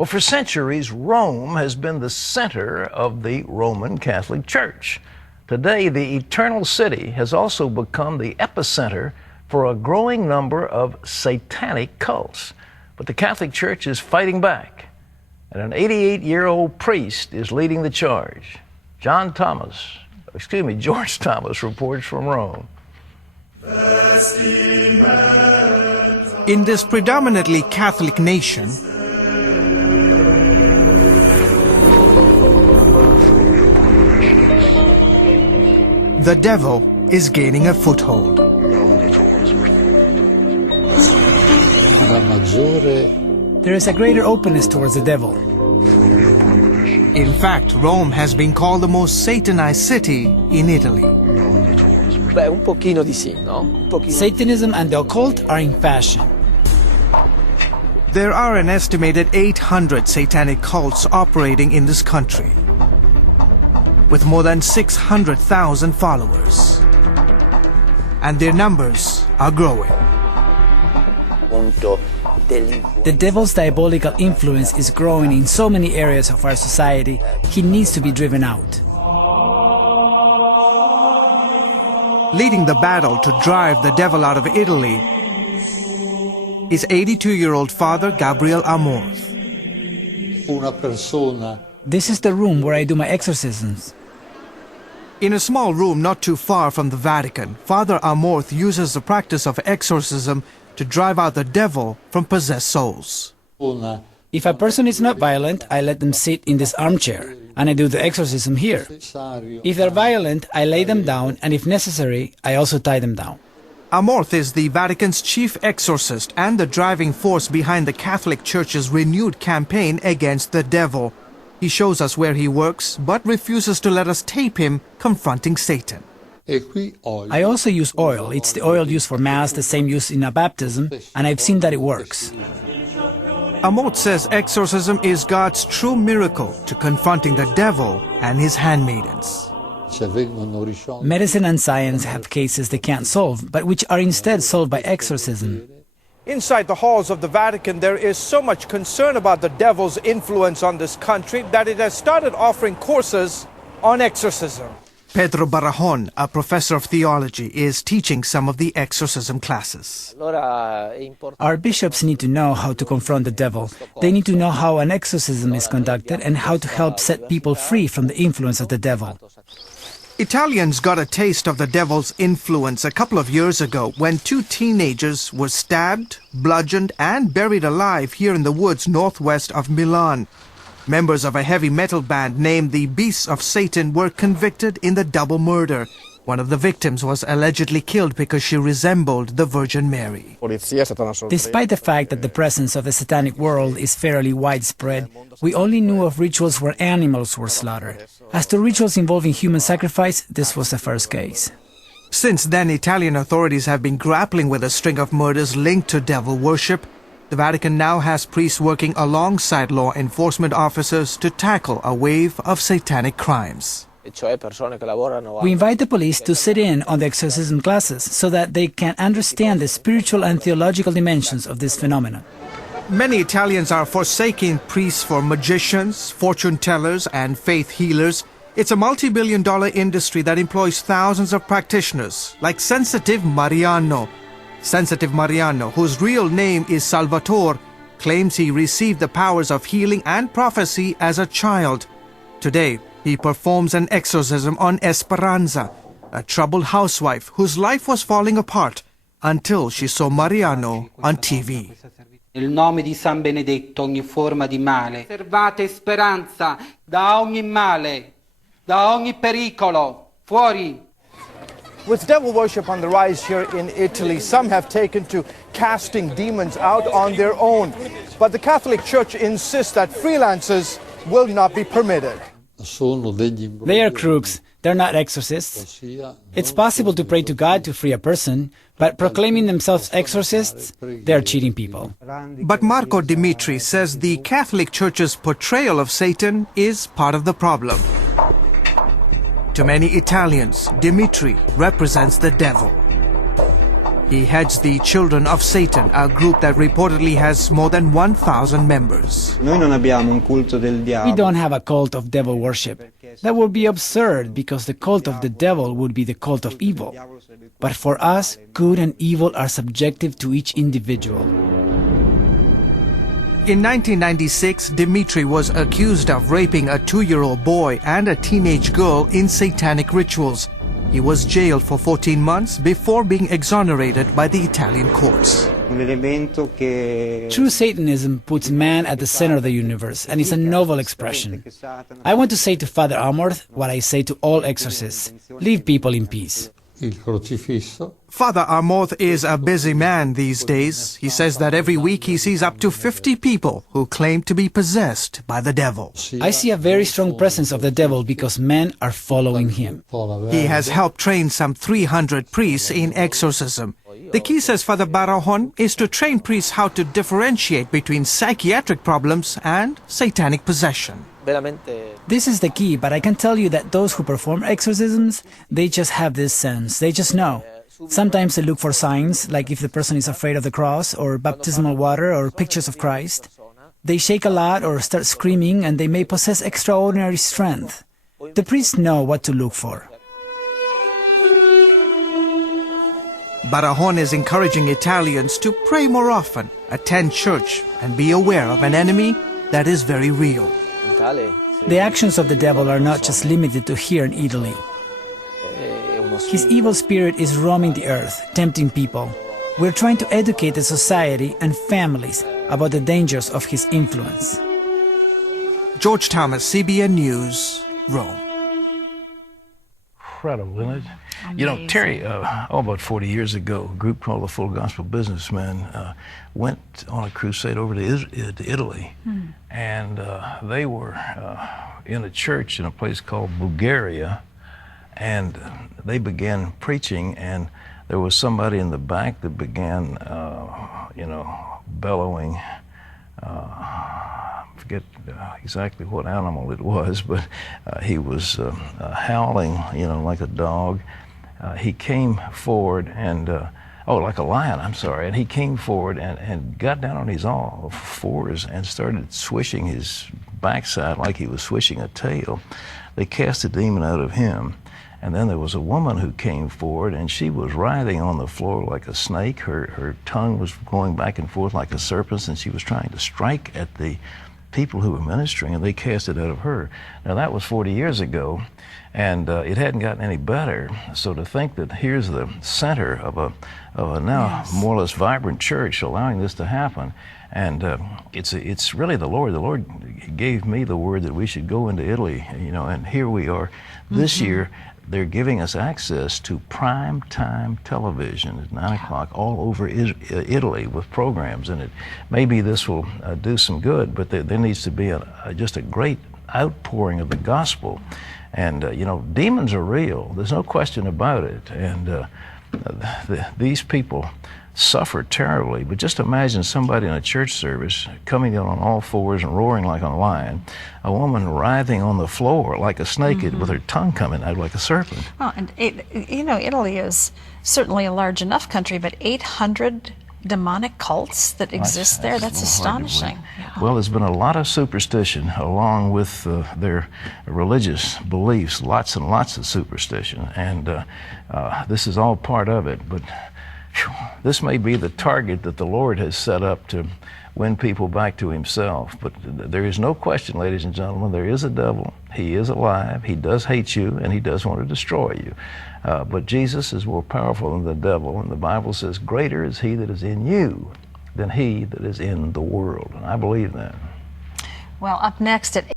Well, for centuries, Rome has been the center of the Roman Catholic Church. Today, the Eternal City has also become the epicenter for a growing number of satanic cults. But the Catholic Church is fighting back, and an 88-year-old priest is leading the charge. George Thomas reports from Rome. In this predominantly Catholic nation, the devil is gaining a foothold. There is a greater openness towards the devil. In fact, Rome has been called the most Satanized city in Italy. Satanism and the occult are in fashion. There are an estimated 800 satanic cults operating in this country, with more than 600,000 followers. And their numbers are growing. The devil's diabolical influence is growing in so many areas of our society. He needs to be driven out. Leading the battle to drive the devil out of Italy is 82-year-old Father Gabriel Amorth. This is the room where I do my exorcisms. In a small room not too far from the Vatican, Father Amorth uses the practice of exorcism to drive out the devil from possessed souls. If a person is not violent, I let them sit in this armchair, and I do the exorcism here. If they're violent, I lay them down, and if necessary, I also tie them down. Amorth is the Vatican's chief exorcist and the driving force behind the Catholic Church's renewed campaign against the devil. He shows us where he works, but refuses to let us tape him confronting Satan. I also use oil. It's the oil used for Mass, the same used in a baptism, and I've seen that it works. Amorth says exorcism is God's true miracle to confronting the devil and his handmaidens. Medicine and science have cases they can't solve, but which are instead solved by exorcism. Inside the halls of the Vatican, there is so much concern about the devil's influence on this country that it has started offering courses on exorcism. Pedro Barrajon, a professor of theology, is teaching some of the exorcism classes. Our bishops need to know how to confront the devil. They need to know how an exorcism is conducted and how to help set people free from the influence of the devil. Italians got a taste of the devil's influence a couple of years ago when two teenagers were stabbed, bludgeoned, and buried alive here in the woods northwest of Milan. Members of a heavy metal band named the Beasts of Satan were convicted in the double murder. One of the victims was allegedly killed because she resembled the Virgin Mary. Despite the fact that the presence of the satanic world is fairly widespread, we only knew of rituals where animals were slaughtered. As to rituals involving human sacrifice, this was the first case. Since then, Italian authorities have been grappling with a string of murders linked to devil worship. The Vatican now has priests working alongside law enforcement officers to tackle a wave of satanic crimes. We invite the police to sit in on the exorcism classes so that they can understand the spiritual and theological dimensions of this phenomenon. Many Italians are forsaking priests for magicians, fortune tellers, and faith healers. It's a multi-billion-dollar industry that employs thousands of practitioners, like Sensitive Mariano. Sensitive Mariano, whose real name is Salvatore, claims he received the powers of healing and prophecy as a child. Today, he performs an exorcism on Esperanza, a troubled housewife whose life was falling apart until she saw Mariano on TV. Nel nome di San Benedetto ogni forma di male, servate speranza da ogni male, da ogni pericolo, fuori. With devil worship on the rise here in Italy, some have taken to casting demons out on their own. But the Catholic Church insists that freelancers will not be permitted. They are crooks. They're not exorcists. It's possible to pray to God to free a person, but proclaiming themselves exorcists, they're cheating people. But Marco Dimitri says the Catholic Church's portrayal of Satan is part of the problem. To many Italians, Dimitri represents the devil. He heads the Children of Satan, a group that reportedly has more than 1,000 members. Noi non abbiamo un culto del We diavolo. don't have a cult of devil worship. That would be absurd because the cult of the devil would be the cult of evil. But for us, good and evil are subjective to each individual. In 1996, Dimitri was accused of raping a 2-year-old boy and a teenage girl in satanic rituals. He was jailed for 14 months before being exonerated by the Italian courts. Un elemento che True Satanism puts man at the center of the universe and is a novel expression. I want to say to Father Amorth what I say to all exorcists: leave people in peace. Il crocifisso. Father Amorth is a busy man these days. He says that every week he sees up to 50 people who claim to be possessed by the devil. I see a very strong presence of the devil because men are following him. He has helped train some 300 priests in exorcism. The key, says Father Barajon, is to train priests how to differentiate between psychiatric problems and satanic possession. This is the key, but I can tell you that those who perform exorcisms, they just have this sense. They just know. Sometimes they look for signs, like if the person is afraid of the cross, or baptismal water, or pictures of Christ. They shake a lot or start screaming, and they may possess extraordinary strength. The priests know what to look for. Barajon is encouraging Italians to pray more often, attend church, and be aware of an enemy that is very real. The actions of the devil are not just limited to here in Italy. His evil spirit is roaming the earth, tempting people. We're trying to educate the society and families about the dangers of his influence. George Thomas, CBN News, Rome. Incredible, isn't it? You know, Terry, about 40 years ago, a group called the Full Gospel Businessmen went on a crusade over to Italy. And they were in a church in a place called Bulgaria. And they began preaching, and there was somebody in the back that began, bellowing. I forget exactly what animal it was, but he was howling, like a dog. He came forward and, like a lion, I'm sorry. And he came forward and got down on his all fours and started swishing his backside like he was swishing a tail. They cast a demon out of him. And then there was a woman who came forward, and she was writhing on the floor like a snake. Her tongue was going back and forth like a serpent, and she was trying to strike at the people who were ministering, and they cast it out of her. Now, that was 40 years ago, and it hadn't gotten any better. So to think that here's the center of a now more or less vibrant church allowing this to happen, and it's really the Lord. The Lord gave me the word that we should go into Italy, and here we are this year. They're giving us access to prime time television at 9 o'clock all over Italy with programs in it. Maybe this will do some good, but there needs to be just a great outpouring of the gospel. And, demons are real. There's no question about it. And these people suffer terribly. But just imagine somebody in a church service coming in on all fours and roaring like a lion, a woman writhing on the floor like a snake with her tongue coming out like a serpent. Well, and Italy is certainly a large enough country, but 800 demonic cults that exist there, that's astonishing. Well, there's been a lot of superstition along with their religious beliefs, lots and lots of superstition, and this is all part of it. But this may be the target that the Lord has set up to win people back to himself. But there is no question, ladies and gentlemen, there is a devil. He is alive. He does hate you, and he does want to destroy you. But Jesus is more powerful than the devil, and the Bible says, greater is he that is in you than he that is in the world. And I believe that. Well, up next at